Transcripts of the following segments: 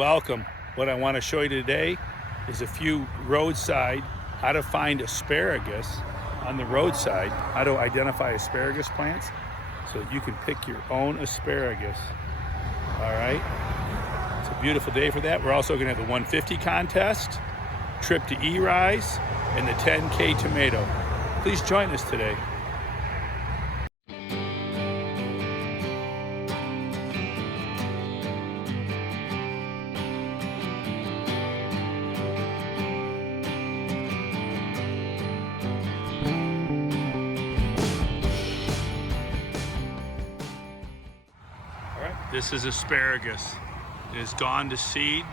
Welcome. What I want to show you today is a few roadside, how to find asparagus on the roadside, how to identify asparagus plants so that you can pick your own asparagus. All right. It's a beautiful day for that. We're also going to have the 150 contest, trip to E-Rise, and the 10K tomato. Please join us today. This is asparagus. It has gone to seed.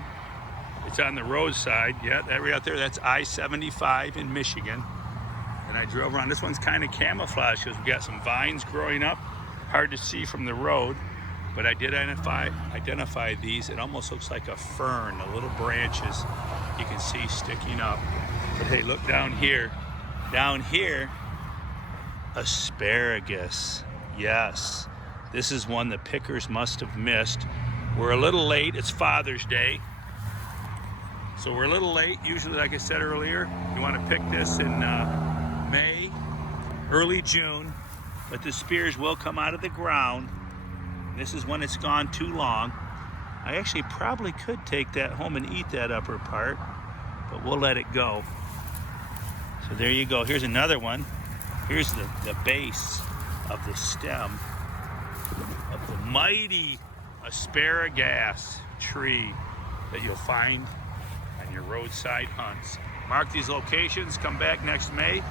It's on the roadside. Yeah, that right out there, that's I-75 in Michigan. And I drove around. This one's kind of camouflaged because we've got some vines growing up. Hard to see from the road, but I did identify these. It almost looks like a fern, the little branches you can see sticking up. But hey, look down here. Down here, asparagus. Yes. This is one the pickers must have missed. We're a little late. It's Father's Day. So we're a little late. Usually, like I said earlier, you want to pick this in May, early June, but the spears will come out of the ground. This is when it's gone too long. I actually probably could take that home and eat that upper part, but we'll let it go. So there you go. Here's another one. Here's the base of the stem of the mighty asparagus tree that you'll find on your roadside hunts. Mark these locations, come back next May,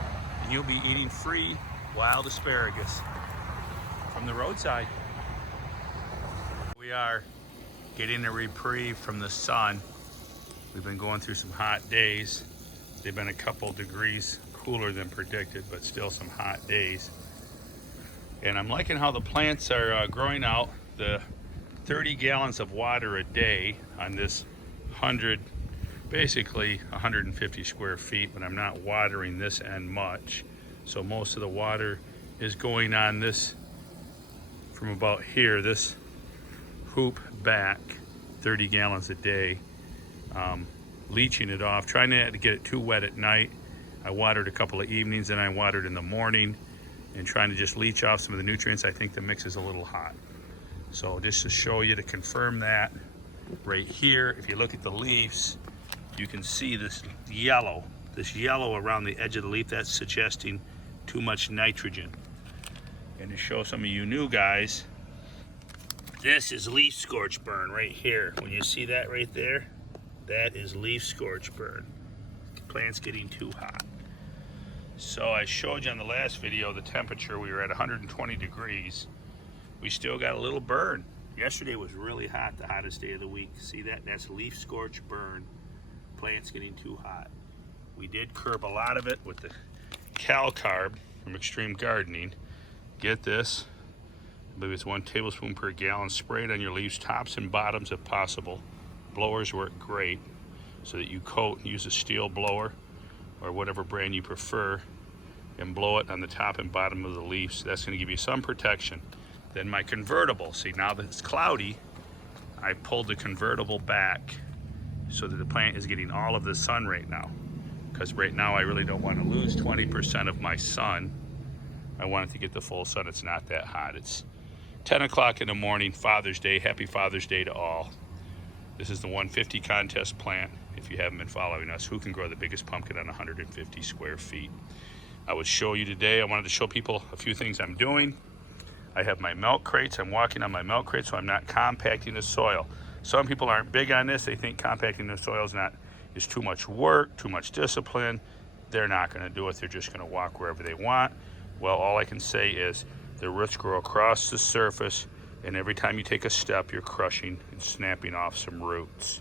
and you'll be eating free wild asparagus from the roadside. We are getting a reprieve from the sun. We've been going through some hot days. They've been a couple degrees cooler than predicted, but still some hot days. And I'm liking how the plants are growing out. The 30 gallons of water a day on this basically 150 square feet, but I'm not watering this end much. So most of the water is going on this from about here, this hoop back, 30 gallons a day. Leaching it off, trying not to get it too wet at night. I watered a couple of evenings, and I watered in the morning, and trying to just leach off some of the nutrients. I think the mix is a little hot. So just to show you, to confirm that, right here, if you look at the leaves, you can see this yellow around the edge of the leaf. That's suggesting too much nitrogen. And to show some of you new guys, this is leaf scorch burn right here. When you see that right there, that is leaf scorch burn. The plant's getting too hot. So I showed you on the last video the temperature. We were at 120 degrees. We still got a little burn. Yesterday was really hot, the hottest day of the week. See that? That's leaf scorch burn. Plant's getting too hot. We did curb a lot of it with the Cal Carb from Extreme Gardening. Get this. I believe it's 1 tablespoon per gallon. Spray it on your leaves, tops and bottoms if possible. Blowers work great, so that you coat and use a steel blower or whatever brand you prefer, and blow it on the top and bottom of the leaves. That's going to give you some protection. Then my convertible, see, now that it's cloudy, I pulled the convertible back so that the plant is getting all of the sun right now. Because right now I really don't want to lose 20% of my sun. I want it to get the full sun. It's not that hot. It's 10 o'clock in the morning, Father's Day. Happy Father's Day to all. This is the 150 contest plant. If you haven't been following us, who can grow the biggest pumpkin on 150 square feet? I would show you today. I wanted to show people a few things I'm doing. I have my milk crates. I'm walking on my milk crates, so I'm not compacting the soil. Some people aren't big on this. They think compacting the soil is too much work, too much discipline. They're not going to do it. They're just going to walk wherever they want. Well, all I can say is the roots grow across the surface, and every time you take a step, you're crushing and snapping off some roots.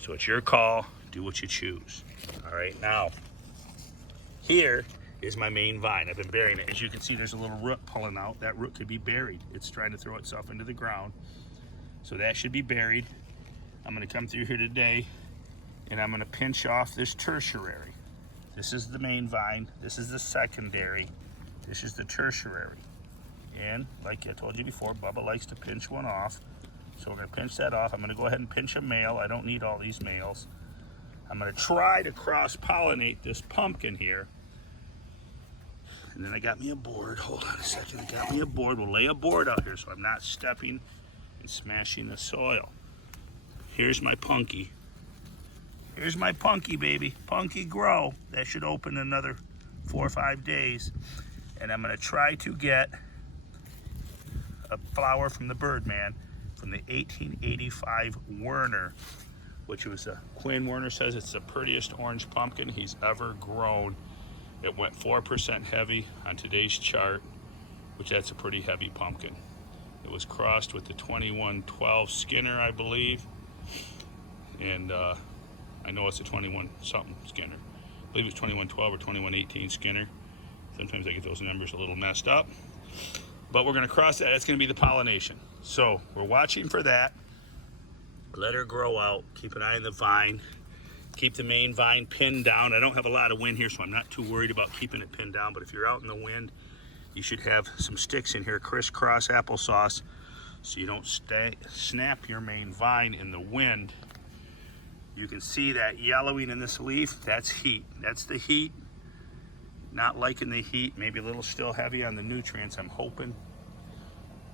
So it's your call. Do what you choose. All right, now, here is my main vine. I've been burying it. As you can see, there's a little root pulling out. That root could be buried. It's trying to throw itself into the ground. So that should be buried. I'm going to come through here today, and I'm going to pinch off this tertiary. This is the main vine. This is the secondary. This is the tertiary. And like I told you before, Bubba likes to pinch one off. So we're gonna pinch that off. I'm gonna go ahead and pinch a male. I don't need all these males. I'm gonna try to cross-pollinate this pumpkin here. And then I got me a board. Hold on a second, I got me a board. We'll lay a board out here so I'm not stepping and smashing the soil. Here's my punky. Here's my punky, baby. Punky grow. That should open in another 4 or 5 days. And I'm gonna try to get a flower from the Birdman from the 1885 Werner, which was Quinn Werner says it's the prettiest orange pumpkin he's ever grown. It went 4% heavy on today's chart, which that's a pretty heavy pumpkin. It was crossed with the 2112 Skinner, I believe. And I know it's a 21 something Skinner. I believe it's 2112 or 2118 Skinner. Sometimes I get those numbers a little messed up. But we're gonna cross that. That's gonna be the pollination. So we're watching for that. Let her grow out. Keep an eye on the vine. Keep the main vine pinned down. I don't have a lot of wind here, so I'm not too worried about keeping it pinned down. But if you're out in the wind, you should have some sticks in here, crisscross applesauce, so you don't snap your main vine in the wind. You can see that yellowing in this leaf. That's heat. That's the heat. Not liking the heat. Maybe a little still heavy on the nutrients. I'm hoping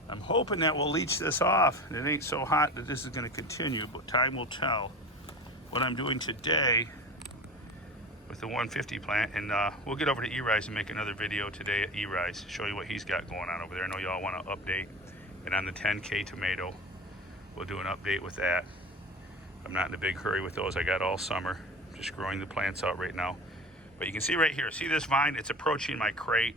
that we'll leach this off. It ain't so hot that this is going to continue, but time will tell. What I'm doing today with the 150 plant, and we'll get over to E-Rise and make another video today at E-Rise, show you what he's got going on over there. I know y'all want to update. And on the 10K tomato, we'll do an update with that. I'm not in a big hurry with those. I got all summer. Just growing the plants out right now. But you can see right here, see this vine? It's approaching my crate.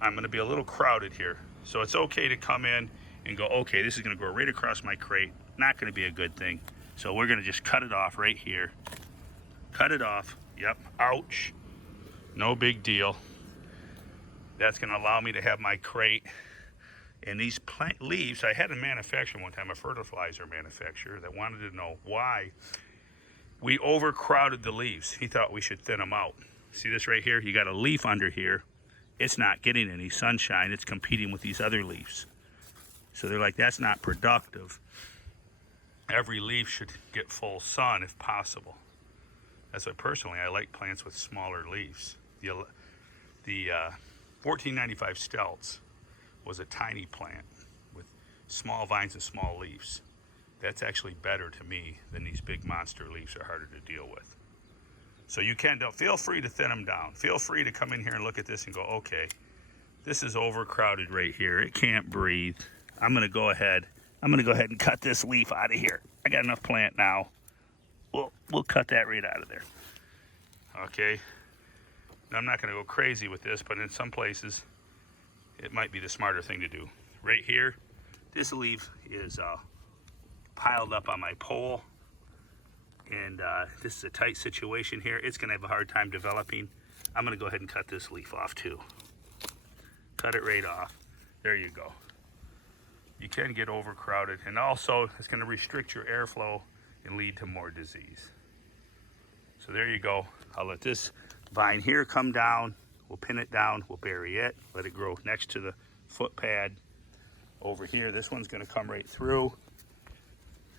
I'm going to be a little crowded here. So it's okay to come in and go, okay, this is going to grow right across my crate. Not going to be a good thing. So we're going to just cut it off right here. Cut it off. Yep. Ouch. No big deal. That's going to allow me to have my crate. And these plant leaves, I had a manufacturer one time, a fertilizer manufacturer, that wanted to know why we overcrowded the leaves. He thought we should thin them out. See this right here? You got a leaf under here. It's not getting any sunshine. It's competing with these other leaves. So they're like, that's not productive. Every leaf should get full sun if possible. That's why personally I like plants with smaller leaves. The 1495 Stelts was a tiny plant with small vines and small leaves. That's actually better to me than these big monster leaves are harder to deal with. So you can, feel free to thin them down. Feel free to come in here and look at this and go, okay, this is overcrowded right here. It can't breathe. I'm gonna go ahead and cut this leaf out of here. I got enough plant now. We'll cut that right out of there. Okay. Now, I'm not gonna go crazy with this, but in some places, it might be the smarter thing to do. Right here, this leaf is piled up on my pole, and this is a tight situation here. It's gonna have a hard time developing. I'm gonna go ahead and cut this leaf off too. Cut it right off. There you go. You can get overcrowded, and also it's gonna restrict your airflow and lead to more disease. So there you go. I'll let this vine here come down. We'll pin it down, we'll bury it, let it grow next to the foot pad. Over here, this one's gonna come right through,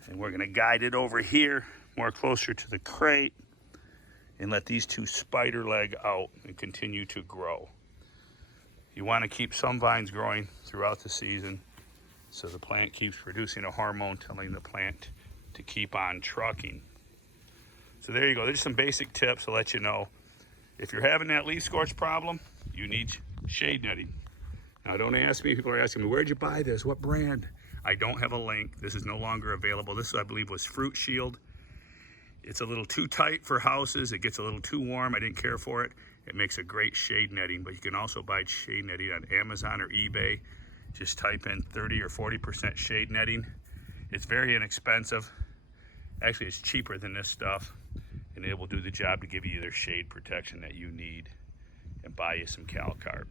and we're gonna guide it over here, more closer to the crate, and let these two spider leg out and continue to grow. You wanna keep some vines growing throughout the season, so the plant keeps producing a hormone telling the plant to keep on trucking. So there you go, there's some basic tips to let you know. If you're having that leaf scorch problem, you need shade netting. Now, don't ask me, people are asking me, where'd you buy this? What brand? I don't have a link. This is no longer available. This, I believe, was Fruit Shield. It's a little too tight for houses. It gets a little too warm. I didn't care for it. It makes a great shade netting, but you can also buy shade netting on Amazon or eBay. Just type in 30 or 40% shade netting. It's very inexpensive. Actually, it's cheaper than this stuff, and it will do the job to give you the shade protection that you need and buy you some CalCarb.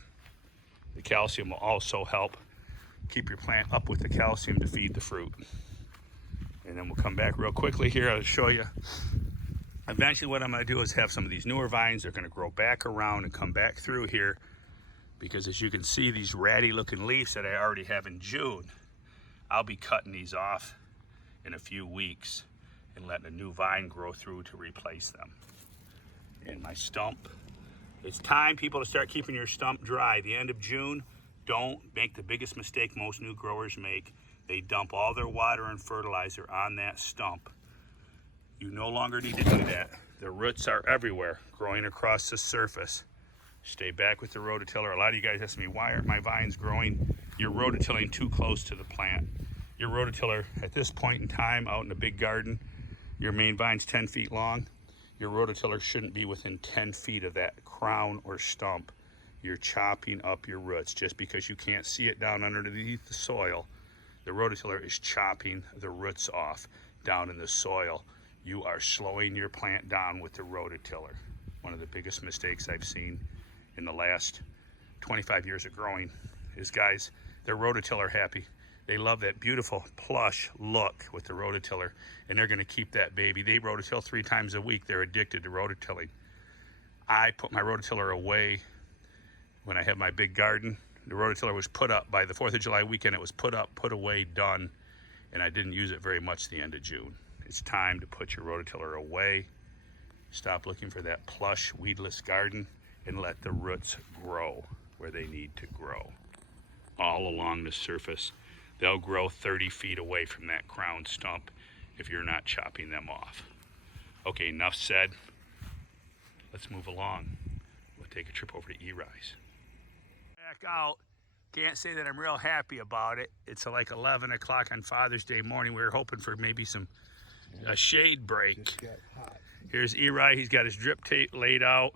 The calcium will also help keep your plant up with the calcium to feed the fruit. And then we'll come back real quickly here. I'll show you. Eventually what I'm gonna do is have some of these newer vines. They're gonna grow back around and come back through here, because as you can see, these ratty looking leaves that I already have in June, I'll be cutting these off in a few weeks and letting a new vine grow through to replace them. And my stump, it's time, people, to start keeping your stump dry. The end of June, don't make the biggest mistake most new growers make. They dump all their water and fertilizer on that stump. You no longer need to do that. The roots are everywhere, growing across the surface. Stay back with the rototiller. A lot of you guys ask me, why aren't my vines growing? You're rototilling too close to the plant. Your rototiller, at this point in time, out in the big garden, your main vine's 10 feet long. Your rototiller shouldn't be within 10 feet of that crown or stump. You're chopping up your roots. Just because you can't see it down underneath the soil, the rototiller is chopping the roots off down in the soil. You are slowing your plant down with the rototiller. One of the biggest mistakes I've seen in the last 25 years of growing is guys, they're rototiller happy. They love that beautiful plush look with the rototiller, and they're gonna keep that baby. They rototill 3 times a week. They're addicted to rototilling. I put my rototiller away when I had my big garden. The rototiller was put up by the 4th of July weekend. It was put up, put away, done, and I didn't use it very much the end of June. It's time to put your rototiller away. Stop looking for that plush, weedless garden and let the roots grow where they need to grow. All along the surface. They'll grow 30 feet away from that crown stump if you're not chopping them off. Okay, enough said. Let's move along. We'll take a trip over to E-Rise. Back out. Can't say that I'm real happy about it. It's like 11 o'clock on Father's Day morning. We were hoping for maybe a shade break. Just got hot. Here's E-Rise. He's got his drip tape laid out.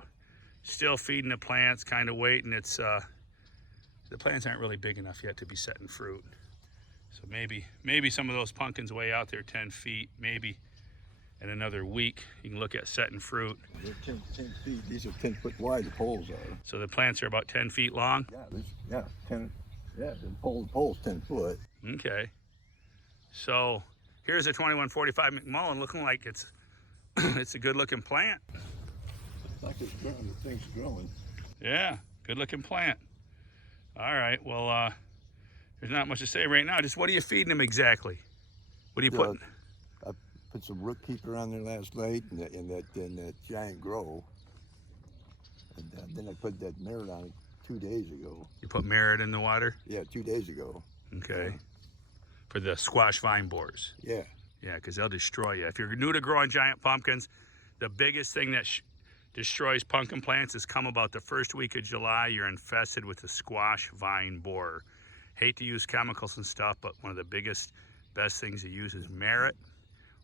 Still feeding the plants, kind of waiting. It's the plants aren't really big enough yet to be setting fruit. So maybe some of those pumpkins way out there 10 feet, maybe in another week you can look at setting fruit. They're 10 feet. These are 10 foot wide, the poles are. So the plants are about 10 feet long? Yeah, 10. Yeah, the pole's 10 foot. Okay. So here's a 2145 McMullen looking like it's it's a good looking plant. It's like it's growing, the thing's growing. Yeah, good looking plant. All right, well, there's not much to say right now. Just what are you feeding them exactly? What are you putting? I put some root keeper on there last night in that giant grow. And then I put that merit on it 2 days ago. You put merit in the water? Yeah, 2 days ago. Okay. For the squash vine borers? Yeah. Yeah, because they'll destroy you. If you're new to growing giant pumpkins, the biggest thing that destroys pumpkin plants is come about the first week of July, you're infested with the squash vine borer. Hate to use chemicals and stuff, but one of the best things to use is merit.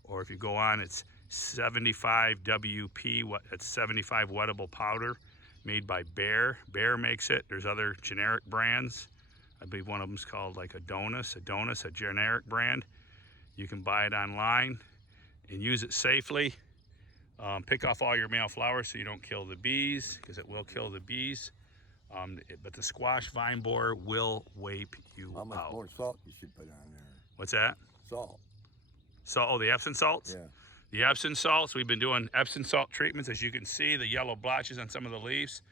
Or if you go on, it's 75 WP, it's 75 wettable powder made by Bayer. Bayer makes it. There's other generic brands. I believe one of them is called like Adonis, a generic brand. You can buy it online and use it safely. Pick off all your male flowers so you don't kill the bees, because it will kill the bees. But the squash vine borer will wipe you out. How much more salt you should put on there? What's that? Salt. Salt, oh, the Epsom salts? Yeah. The Epsom salts, we've been doing Epsom salt treatments. As you can see, the yellow blotches on some of the leaves.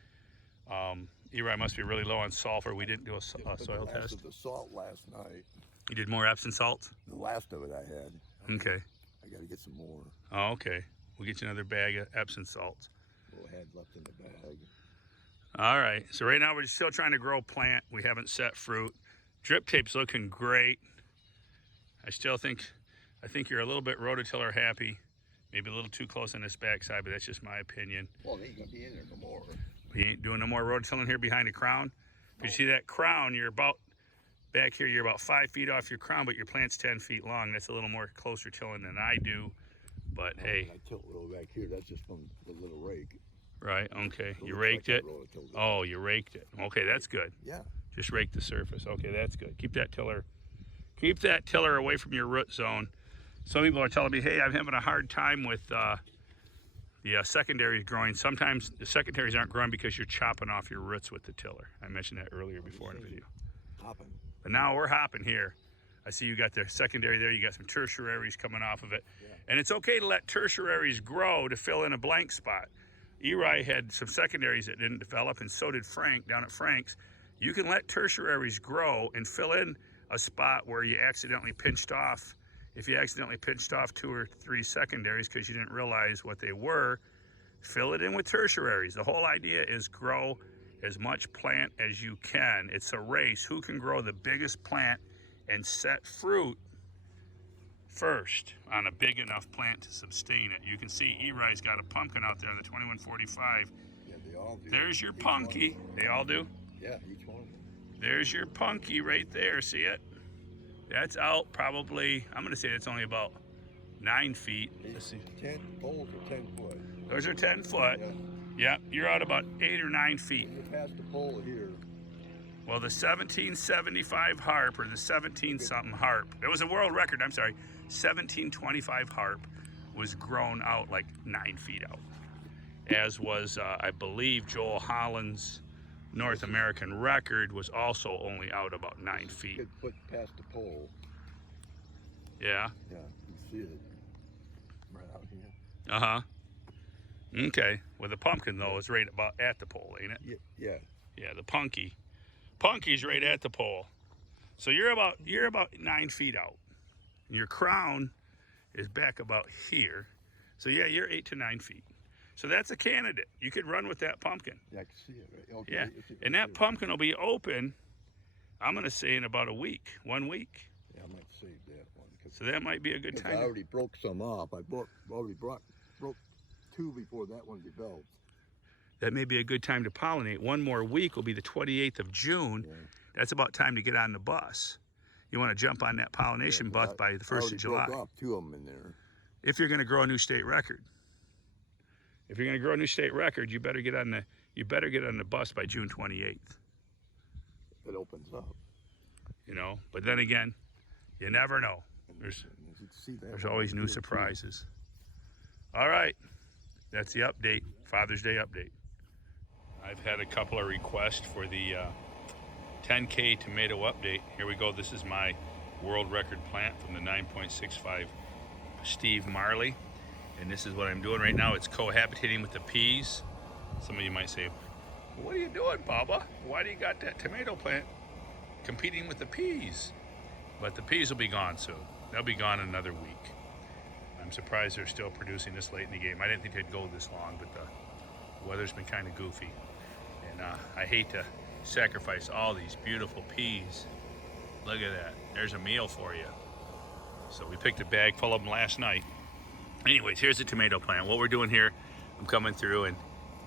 E-Rise must be really low on sulfur. We didn't do a soil test. The last of the salt last night. You did more Epsom salts? The last of it I had. Okay. I got to get some more. Oh, okay. We'll get you another bag of Epsom salts. We'll have left in the bag. All right. So right now we're still trying to grow a plant. We haven't set fruit. Drip tape's looking great. I think you're a little bit rototiller happy. Maybe a little too close on this backside, but that's just my opinion. Well, they ain't gonna be in there no more. We ain't doing no more rototilling here behind the crown. But you see that crown, back here, you're about 5 feet off your crown, but your plant's 10 feet long. That's a little more closer tilling than I do. But hey. I tilt it over back here. That's just from the little rake. Right, okay. You raked it? Oh, you raked it. Okay, that's good. Yeah. Just rake the surface. Okay, that's good. Keep that tiller away from your root zone. Some people are telling me, hey, I'm having a hard time with the secondaries growing. Sometimes the secondaries aren't growing because you're chopping off your roots with the tiller. I mentioned that earlier before in the video. Hopping. But now we're hopping here. I see you got the secondary there. You got some tertiaries coming off of it. Yeah. And it's okay to let tertiaries grow to fill in a blank spot. E-Rise had some secondaries that didn't develop, and so did Frank down at Frank's. You can let tertiaries grow and fill in a spot where you accidentally pinched off. If you accidentally pinched off 2 or 3 secondaries because you didn't realize what they were, fill it in with tertiaries. The whole idea is grow as much plant as you can. It's a race. Who can grow the biggest plant and set fruit first on a big enough plant to sustain it? You can see Eri's got a pumpkin out there on the 2145. Yeah, they all do. There's your Each punky. one. They all do? Yeah, each one. There's your punky right there. See it? That's out probably, I'm going to say it's only about 9 feet. Let's see. 10 poles or 10 foot. Those are 10 foot. Yeah. Yeah, you're out about 8 or 9 feet. When you pass the pole here, Well, the 1775 harp, or the 17-something harp, it was a world record, I'm sorry, 1725 harp was grown out like 9 feet out. As was, I believe, Joel Holland's North American record was also only out about 9 feet. good foot past the pole. Yeah. Yeah, you see it right out here. Uh-huh. Okay. Well, the pumpkin, though, is right about at the pole, ain't it? Yeah, yeah. Yeah, the punky's right at the pole. So you're about 9 feet out. Your crown is back about here. So yeah, you're 8 to 9 feet. So that's a candidate. You could run with that pumpkin. Yeah, I can see it. Right? Okay. Yeah, it's and that pumpkin will be open, I'm gonna say, in about a week, 1 week. Yeah, I might save that one. So that might be a good I time. already broke some off. Already broke 2 before that one developed. That may be a good time to pollinate. 1 more week will be the 28th of June. Yeah. That's about time to get on the bus. You want to jump on that pollination bus by the 1st of July. I broke off 2 of them in there. If you're going to grow a new state record. If you're going to grow a new state record, you better get on the bus by June 28th. It opens up. You know, but then again, you never know. There's always new surprises. All right, that's the update, Father's Day update. I've had a couple of requests for the 10K tomato update. Here we go. This is my world record plant from the 9.65 Steve Marley. And this is what I'm doing right now. It's cohabitating with the peas. Some of you might say, what are you doing, Baba? Why do you got that tomato plant competing with the peas? But the peas will be gone soon. They'll be gone in another week. I'm surprised they're still producing this late in the game. I didn't think they'd go this long, but the weather's been kind of goofy. And I hate to sacrifice all these beautiful peas. Look at that. There's a meal for you. So we picked a bag full of them last night. Anyways, here's the tomato plant. What we're doing here, I'm coming through and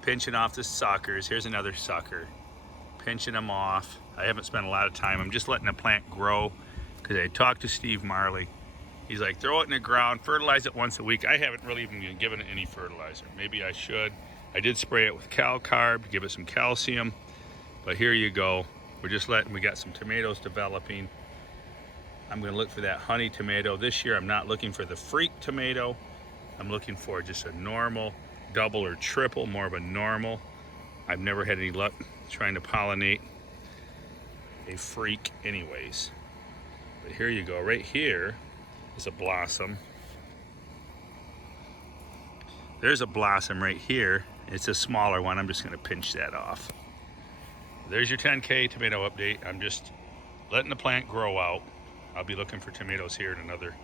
pinching off the suckers. Here's another sucker. Pinching them off. I haven't spent a lot of time. I'm just letting the plant grow because I talked to Steve Marley. He's like, throw it in the ground, fertilize it once a week. I haven't really even given it any fertilizer. Maybe I should. I did spray it with CalCarb, give it some calcium. But here you go. We got some tomatoes developing. I'm gonna look for that honey tomato. This year I'm not looking for the freak tomato. I'm looking for just a normal, double or triple, more of a normal. I've never had any luck trying to pollinate a freak anyways. But here you go, right here is a blossom. There's a blossom right here. It's a smaller one. I'm just gonna pinch that off. There's your 10K tomato update. I'm just letting the plant grow out. I'll be looking for tomatoes here in another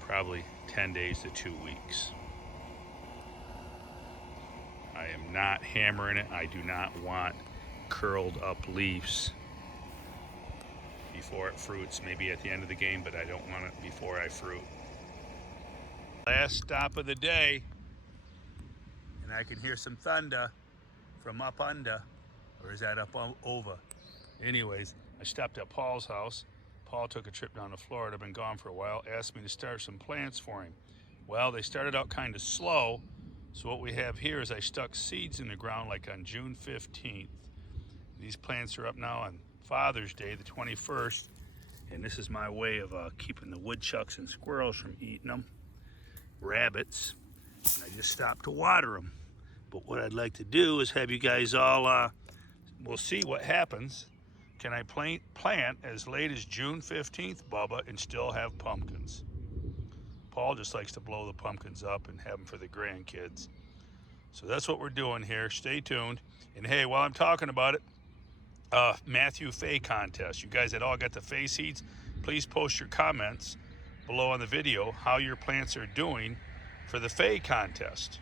probably 10 days to 2 weeks. I am not hammering it. I do not want curled up leaves before it fruits. Maybe at the end of the game, but I don't want it before I fruit. Last stop of the day, and I can hear some thunder from up under, or is that up over? Anyways, I stopped at Paul's house. Paul took a trip down to Florida, been gone for a while, asked me to start some plants for him. Well, they started out kind of slow, so what we have here is I stuck seeds in the ground like on June 15th. These plants are up now on Father's Day, the 21st, and this is my way of keeping the woodchucks and squirrels from eating them, rabbits, and I just stopped to water them. But what I'd like to do is have you guys all, we'll see what happens. Can I plant as late as June 15th, Bubba, and still have pumpkins? Paul just likes to blow the pumpkins up and have them for the grandkids. So that's what we're doing here. Stay tuned. And hey, while I'm talking about it, Matthew Fay contest. You guys that all got the Fay seeds, please post your comments below on the video how your plants are doing for the Fay contest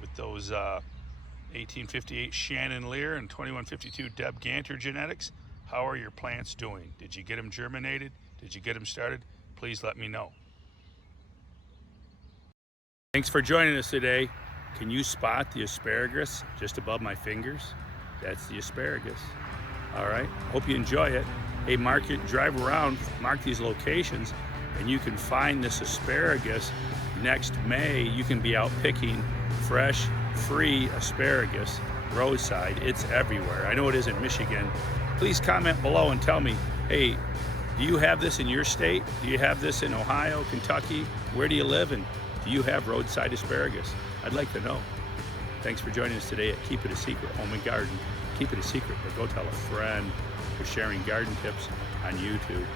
with those 1858 Shannon Lear and 2152 Deb Ganter genetics. How are your plants doing? Did you get them germinated? Did you get them started? Please let me know. Thanks for joining us today. Can you spot the asparagus just above my fingers? That's the asparagus. All right, hope you enjoy it. Hey, mark it, drive around, mark these locations, and you can find this asparagus next May. You can be out picking fresh, free asparagus roadside. It's everywhere. I know it is in Michigan. Please comment below and tell me, hey, do you have this in your state? Do you have this in Ohio, Kentucky? Where do you live? And do you have roadside asparagus? I'd like to know. Thanks for joining us today at Keep It a Secret Home and Garden. Keep it a secret, but go tell a friend. We're sharing garden tips on YouTube.